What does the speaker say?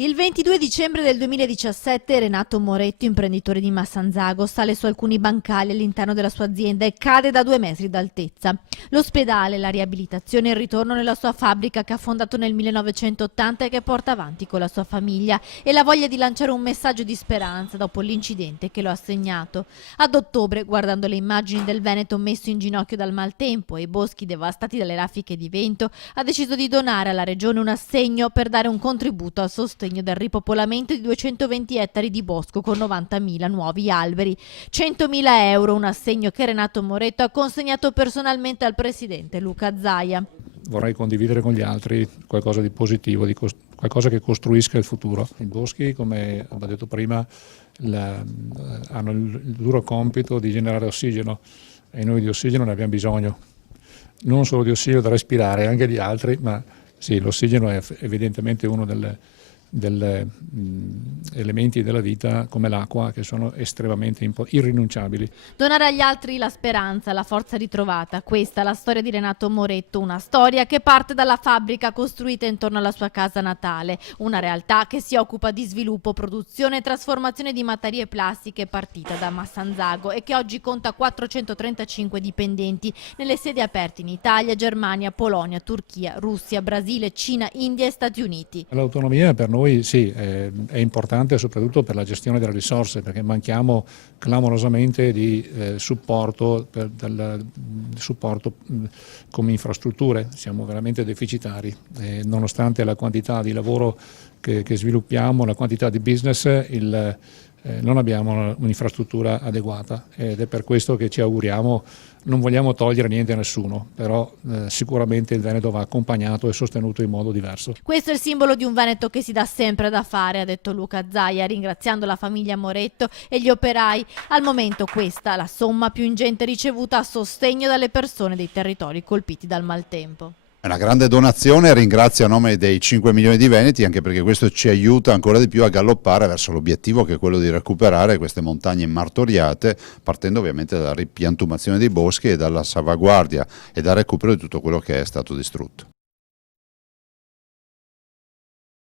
Il 22 dicembre del 2017 Renato Moretto, imprenditore di Massanzago, sale su alcuni bancali all'interno della sua azienda e cade da 2 metri d'altezza. L'ospedale, la riabilitazione e il ritorno nella sua fabbrica che ha fondato nel 1980 e che porta avanti con la sua famiglia, e la voglia di lanciare un messaggio di speranza dopo l'incidente che lo ha segnato. Ad ottobre, guardando le immagini del Veneto messo in ginocchio dal maltempo e i boschi devastati dalle raffiche di vento, ha deciso di donare alla regione un assegno per dare un contributo al sostegno del ripopolamento di 220 ettari di bosco con 90.000 nuovi alberi. 100.000 euro, un assegno che Renato Moretto ha consegnato personalmente al presidente Luca Zaia. Vorrei condividere con gli altri qualcosa di positivo, qualcosa che costruisca il futuro. I boschi, come ho detto prima, hanno il duro compito di generare ossigeno e noi di ossigeno ne abbiamo bisogno. Non solo di ossigeno da respirare, anche di altri, ma sì, l'ossigeno è evidentemente uno degli elementi della vita come l'acqua che sono estremamente irrinunciabili. Donare agli altri la speranza, la forza ritrovata. Questa è la storia di Renato Moretto, una storia che parte dalla fabbrica costruita intorno alla sua casa natale, una realtà che si occupa di sviluppo, produzione e trasformazione di materie plastiche partita da Massanzago e che oggi conta 435 dipendenti nelle sedi aperte in Italia, Germania, Polonia, Turchia, Russia, Brasile, Cina, India e Stati Uniti. L'autonomia per noi sì, è importante soprattutto per la gestione delle risorse, perché manchiamo clamorosamente di supporto come infrastrutture, siamo veramente deficitari, nonostante la quantità di lavoro che sviluppiamo, la quantità di business, non abbiamo un'infrastruttura adeguata ed è per questo che ci auguriamo, non vogliamo togliere niente a nessuno, però sicuramente il Veneto va accompagnato e sostenuto in modo diverso. Questo è il simbolo di un Veneto che si dà sempre da fare, ha detto Luca Zaia, ringraziando la famiglia Moretto e gli operai. Al momento questa è la somma più ingente ricevuta a sostegno dalle persone dei territori colpiti dal maltempo. È una grande donazione, ringrazio a nome dei 5 milioni di veneti, anche perché questo ci aiuta ancora di più a galoppare verso l'obiettivo che è quello di recuperare queste montagne martoriate, partendo ovviamente dalla ripiantumazione dei boschi e dalla salvaguardia e dal recupero di tutto quello che è stato distrutto.